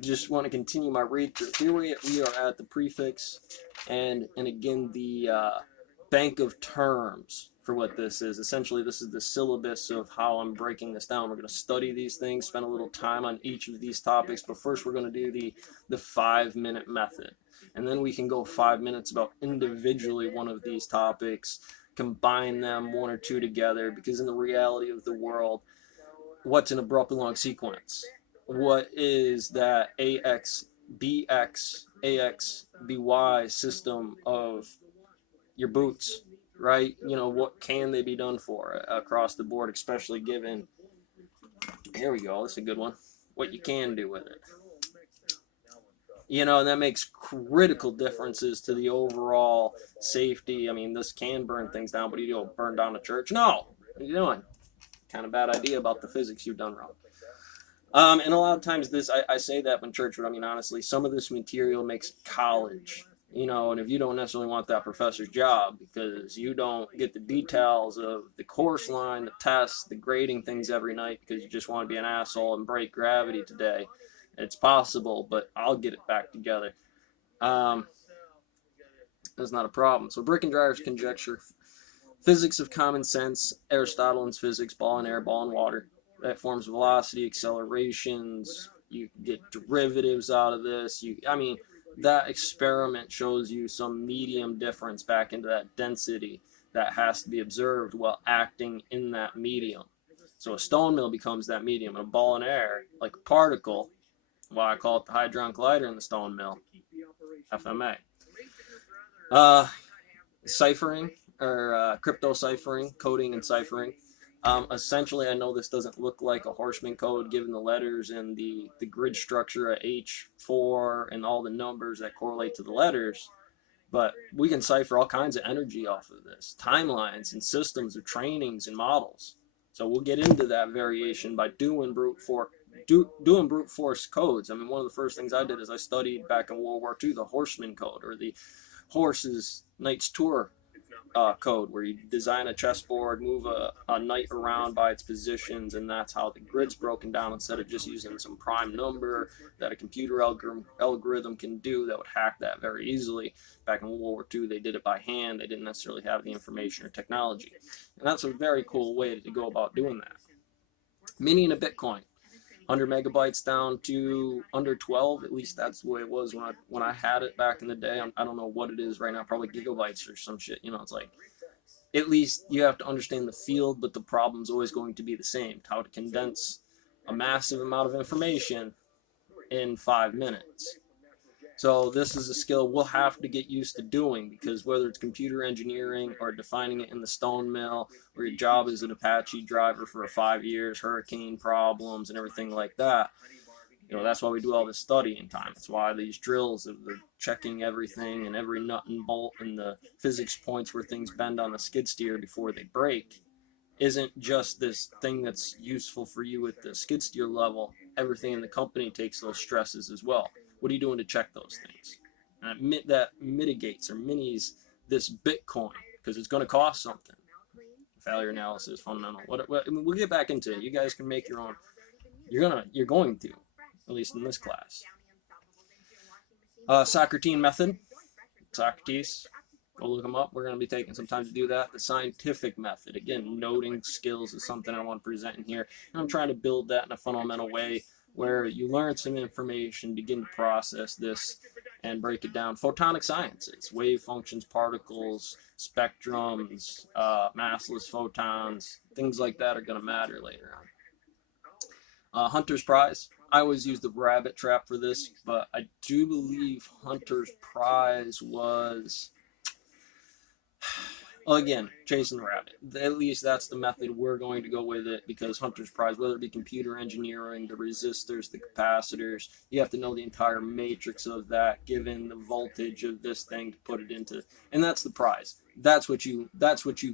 just want to continue my read through. Here we are at the prefix, and again the bank of terms for what this is. Essentially, this is the syllabus of how I'm breaking this down. We're going to study these things, spend a little time on each of these topics, but first we're going to do the 5-minute method. And then we can go 5 minutes about individually one of these topics, combine them one or two together, because in the reality of the world, what's an abruptly long sequence? What is that AX, BX, AX, BY system of your boots, right? You know, what can they be done for across the board, especially given, here we go, that's a good one, what you can do with it. You know, and that makes critical differences to the overall safety. I mean, this can burn things down, but you do burn down a church? No. What are you doing? Kind of bad idea about the physics you've done wrong. And a lot of times I say that when church, but I mean, honestly, some of this material makes college, you know, and if you don't necessarily want that professor's job because you don't get the details of the course line, the tests, the grading things every night because you just want to be an asshole and break gravity today, it's possible, but I'll get it back together. That's not a problem. So Brinkendraer's conjecture, physics of common sense, Aristotelian's physics, ball and air, ball and water, that forms velocity, accelerations, you get derivatives out of this. I mean, that experiment shows you some medium difference back into that density that has to be observed while acting in that medium. So a stone mill becomes that medium, and a ball and air, like a particle, why I call it the Hadron Collider in the stone mill, FMA. Ciphering, or crypto ciphering, coding and ciphering. Essentially, I know this doesn't look like a Horseman code given the letters and the grid structure at H4 and all the numbers that correlate to the letters, but we can cipher all kinds of energy off of this, timelines and systems of trainings and models. So we'll get into that variation by doing brute force codes. I mean, one of the first things I did is I studied back in World War II the Horseman code, or the Horse's Knight's Tour code, where you design a chessboard, move a knight around by its positions, and that's how the grid's broken down instead of just using some prime number that a computer algorithm can do that would hack that very easily. Back in World War II, they did it by hand. They didn't necessarily have the information or technology. And that's a very cool way to go about doing that. Mining a Bitcoin. 100 megabytes down to under 12. At least that's the way it was when I had it back in the day. I don't know what it is right now, probably gigabytes or some shit. You know, it's like, at least you have to understand the field, but the problem's always going to be the same. How to condense a massive amount of information in 5 minutes. So this is a skill we'll have to get used to doing, because whether it's computer engineering or defining it in the stone mill, or your job as an Apache driver for 5 years, hurricane problems and everything like that, you know, that's why we do all this studying time. That's why these drills of the checking everything and every nut and bolt and the physics points where things bend on the skid steer before they break isn't just this thing that's useful for you at the skid steer level. Everything in the company takes those stresses as well. What are you doing to check those things? And that mitigates or minis this Bitcoin, because it's going to cost something. Failure analysis, fundamental. I mean, we'll get back into it. You guys can make your own. You're going to, at least in this class. Socrates method. Socrates. Go look them up. We're going to be taking some time to do that. The scientific method. Again, noting skills is something I want to present in here. And I'm trying to build that in a fundamental way where you learn some information, begin to process this, and break it down. Photonic sciences, wave functions, particles, spectrums, massless photons, things like that are going to matter later on. Hunter's Prize. I always use the rabbit trap for this, but I do believe Hunter's Prize was... Well, again, chasing the rabbit. At least that's the method we're going to go with it, because Hunter's Prize, whether it be computer engineering, the resistors, the capacitors, you have to know the entire matrix of that, given the voltage of this thing to put it into, and that's the prize. That's what you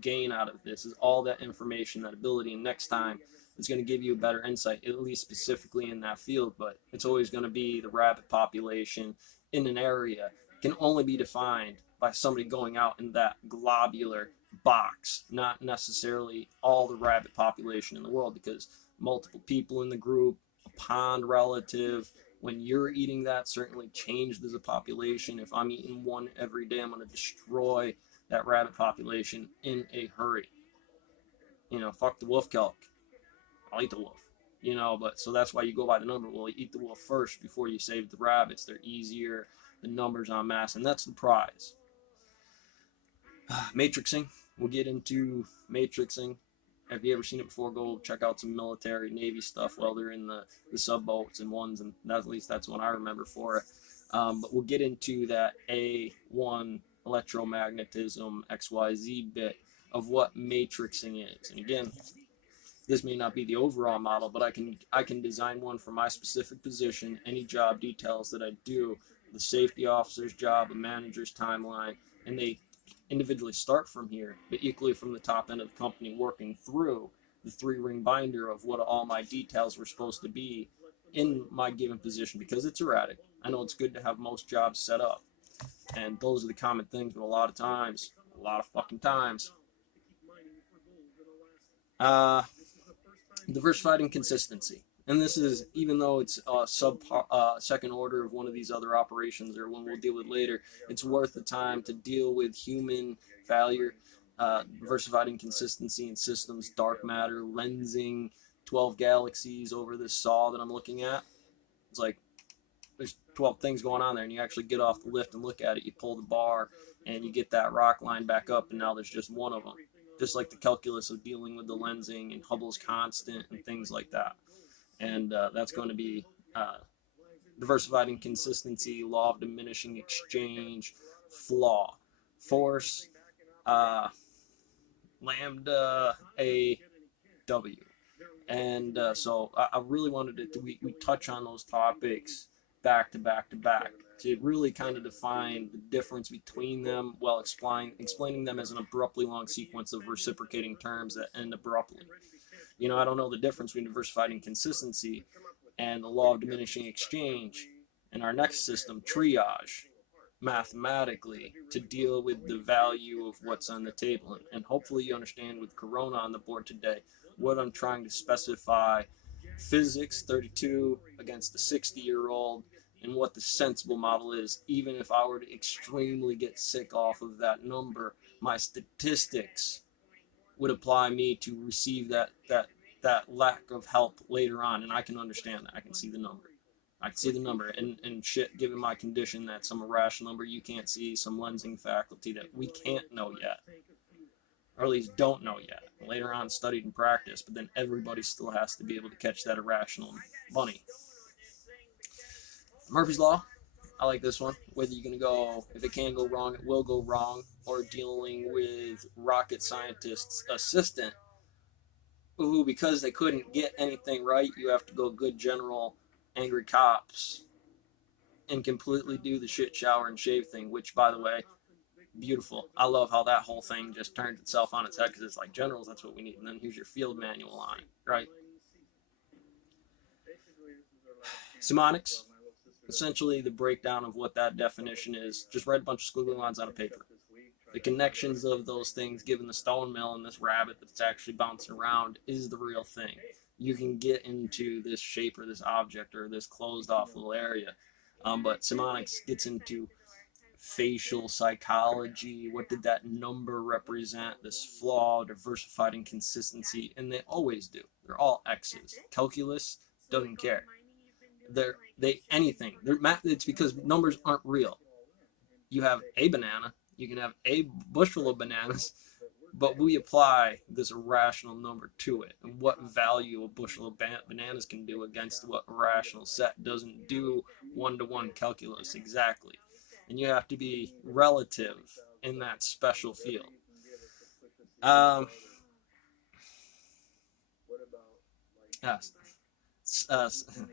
gain out of this, is all that information, that ability, and next time it's going to give you a better insight, at least specifically in that field. But it's always going to be the rabbit population in an area can only be defined by somebody going out in that globular box, not necessarily all the rabbit population in the world, because multiple people in the group, a pond relative, when you're eating that, certainly changed as a population. If I'm eating one every day, I'm going to destroy that rabbit population in a hurry. You know, fuck the wolf kelp. I'll eat the wolf. You know, but so that's why you go by the number. Well, you eat the wolf first before you save the rabbits. They're easier. The numbers en masse, and that's the prize. Matrixing. We'll get into matrixing. Have you ever seen it before? Go check out some military, Navy stuff while they're in the subboats and ones, and at least that's what I remember for it. But we'll get into that A1 electromagnetism XYZ bit of what matrixing is. And again, this may not be the overall model, but I can design one for my specific position, any job details that I do, the safety officer's job, a manager's timeline, and they individually start from here, but equally from the top end of the company, working through the 3-ring binder of what all my details were supposed to be in my given position, because it's erratic. I know it's good to have most jobs set up, and those are the common things, but a lot of fucking times, diversified inconsistency. And this is, even though it's second order of one of these other operations, or one we'll deal with later, it's worth the time to deal with human failure, diversified inconsistency in systems, dark matter, lensing, 12 galaxies over this saw that I'm looking at. It's like there's 12 things going on there, and you actually get off the lift and look at it. You pull the bar, and you get that rock line back up, and now there's just one of them. Just like the calculus of dealing with the lensing and Hubble's constant and things like that. And that's going to be diversified inconsistency, law of diminishing exchange, flaw, force, lambda A W. And so I really wanted to we touch on those topics back to back to really kind of define the difference between them while explaining them as an abruptly long sequence of reciprocating terms that end abruptly. You know, I don't know the difference between diversified inconsistency and the law of diminishing exchange in our next system, triage, mathematically, to deal with the value of what's on the table. And hopefully you understand with Corona on the board today what I'm trying to specify, physics 32 against the 60-year-old, and what the sensible model is. Even if I were to extremely get sick off of that number, my statistics would apply me to receive that lack of help later on, and I can understand that. I can see the number. And shit, given my condition, that some irrational number you can't see, some lensing faculty that we can't know yet, or at least don't know yet. Later on, studied and practiced, but then everybody still has to be able to catch that irrational bunny. Murphy's Law, I like this one. Whether you're going to go, if it can go wrong, it will go wrong, or dealing with rocket scientist's assistant, who, because they couldn't get anything right, you have to go good general, angry cops, and completely do the shit shower and shave thing, which, by the way, beautiful. I love how that whole thing just turns itself on its head, because it's like, generals, that's what we need, and then here's your field manual on it, right? Semonics. Essentially, the breakdown of what that definition is. Just write a bunch of squiggly lines on a paper. The connections of those things, given the stone mill and this rabbit that's actually bouncing around, is the real thing. You can get into this shape or this object or this closed off little area. But semonics gets into facial psychology. What did that number represent? This flaw, diversified inconsistency, and they always do. They're all X's. Calculus doesn't care. It's because numbers aren't real. You have a banana, you can have a bushel of bananas, but we apply this irrational number to it, and what value a bushel of bananas can do against what a rational set doesn't do one-to-one calculus exactly. And you have to be relative in that special field.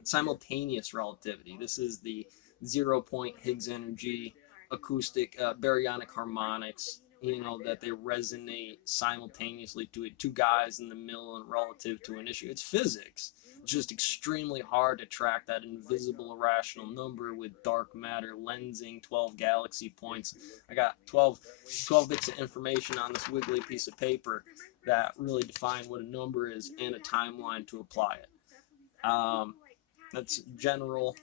Simultaneous relativity. This is the 0-point Higgs energy, acoustic, baryonic harmonics, that they resonate simultaneously to it. Two guys in the middle and relative to an issue. It's physics. It's just extremely hard to track that invisible irrational number with dark matter, lensing, 12 galaxy points. I got 12 bits of information on this wiggly piece of paper that really define what a number is and a timeline to apply it. That's general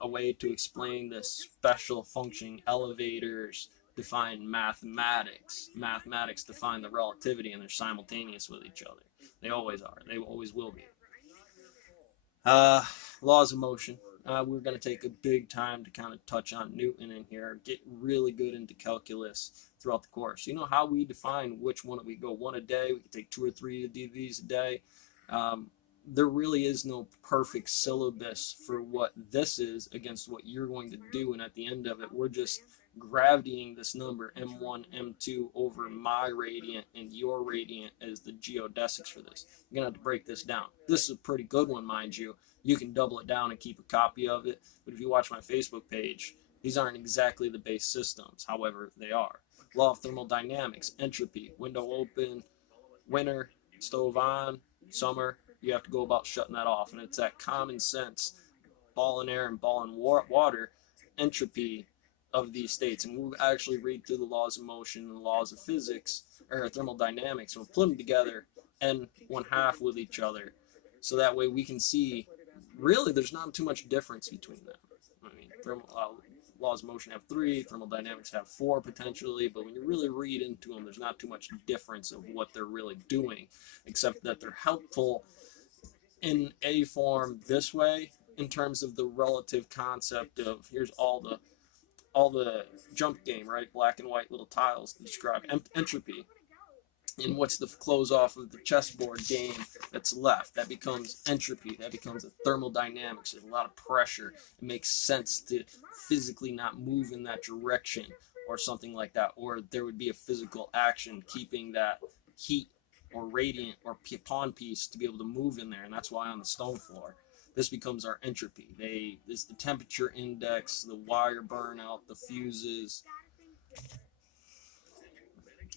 a way to explain this special functioning elevators define mathematics. Mathematics define the relativity, and they're simultaneous with each other. They always are. They always will be. Uh, Laws of motion. We're going to take a big time to kind of touch on Newton in here, get really good into calculus throughout the course. You know how we define which one we go one a day. We can take 2 or 3 of these a day. There really is no perfect syllabus for what this is against what you're going to do, and at the end of it, we're just gravitying this number m1, m2 over my radiant and your radiant as the geodesics for this. You're going to have to break this down. This is a pretty good one, mind you. You can double it down and keep a copy of it, but if you watch my Facebook page, these aren't exactly the base systems, however they are. Law of thermodynamics, entropy, window open, winter, stove on, summer, you have to go about shutting that off, and it's that common sense, ball in air and ball in water, entropy of these states. And we'll actually read through the laws of motion and the laws of physics, or thermodynamics, and we'll put them together and 1/2 with each other, so that way we can see really there's not too much difference between them. I mean, laws of motion have 3, thermodynamics have 4 potentially, but when you really read into them, there's not too much difference of what they're really doing, except that they're helpful in a form this way in terms of the relative concept of here's all the jump game, right? Black and white little tiles to describe entropy. And what's the close off of the chessboard game that's left? That becomes entropy. That becomes a thermodynamics. There's a lot of pressure. It makes sense to physically not move in that direction or something like that. Or there would be a physical action keeping that heat or radiant or pawn piece to be able to move in there. And that's why on the stone floor, this becomes our entropy. This the temperature index, the wire burnout, the fuses.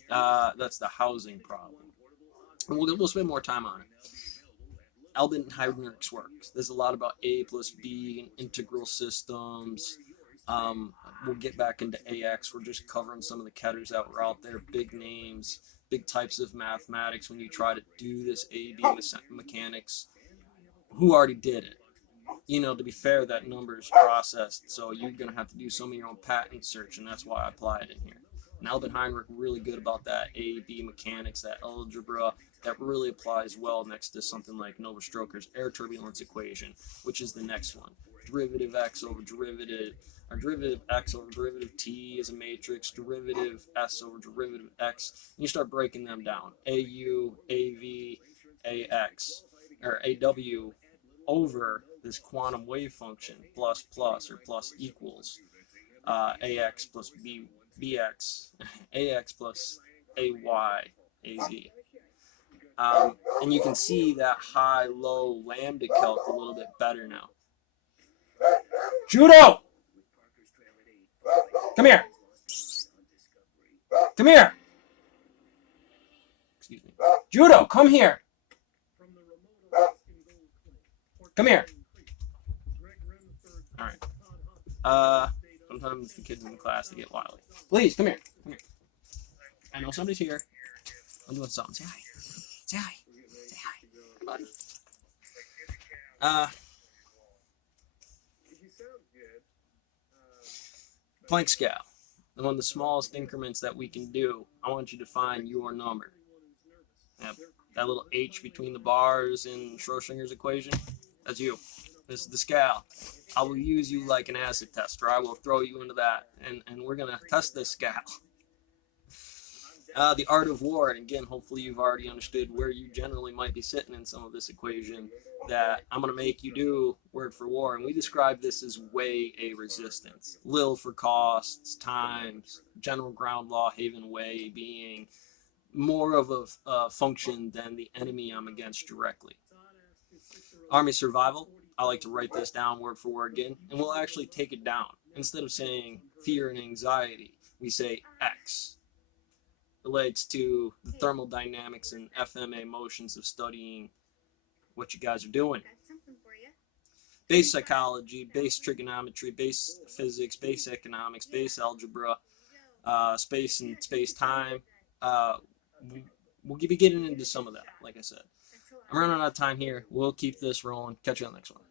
That's the housing problem. And we'll spend more time on it. Albin Heinrich's work. There's a lot about A plus B and integral systems. We'll get back into AX. We're just covering some of the Ketters that were out there, big names, big types of mathematics. When you try to do this AB mechanics, who already did it? You know, to be fair, that number is processed, so you're going to have to do some of your own patent search, and that's why I apply it in here. And Albin Heinrich really good about that A-B mechanics, that algebra, that really applies well next to something like Nova-Stroker's air turbulence equation, which is the next one. Derivative x over derivative, or derivative x over derivative t is a matrix, derivative s over derivative x, and you start breaking them down. AU, AV, AX, or AW over this quantum wave function, plus or plus equals AX plus BX, AX plus AY, AZ. And you can see that high-low lambda calc a little bit better now. Judo! Come here! Come here! Excuse me. Judo, come here! Come here! Alright. Sometimes the kids in the class, they get wily. Please, come here. Come here. I know somebody's here. I'm doing something. Say hi. Say hi. Say hi. Hi, buddy. Planck scale. And one of the smallest increments that we can do, I want you to find your number. That little h between the bars in Schrodinger's equation, that's you. This is the scale. I will use you like an acid tester. I will throw you into that, and we're going to test this scale. The art of war, and again, hopefully you've already understood where you generally might be sitting in some of this equation, that I'm going to make you do word for war, and we describe this as way a resistance. Lil for costs, times, general ground law, haven way being more of a function than the enemy I'm against directly. Army survival, I like to write this down word for word again, and we'll actually take it down. Instead of saying fear and anxiety, we say X. Relates to the thermodynamics and FMA motions of studying what you guys are doing. Base psychology, base trigonometry, base physics, base economics, base algebra, space and space-time. We'll be getting into some of that, like I said. I'm running out of time here. We'll keep this rolling. Catch you on the next one.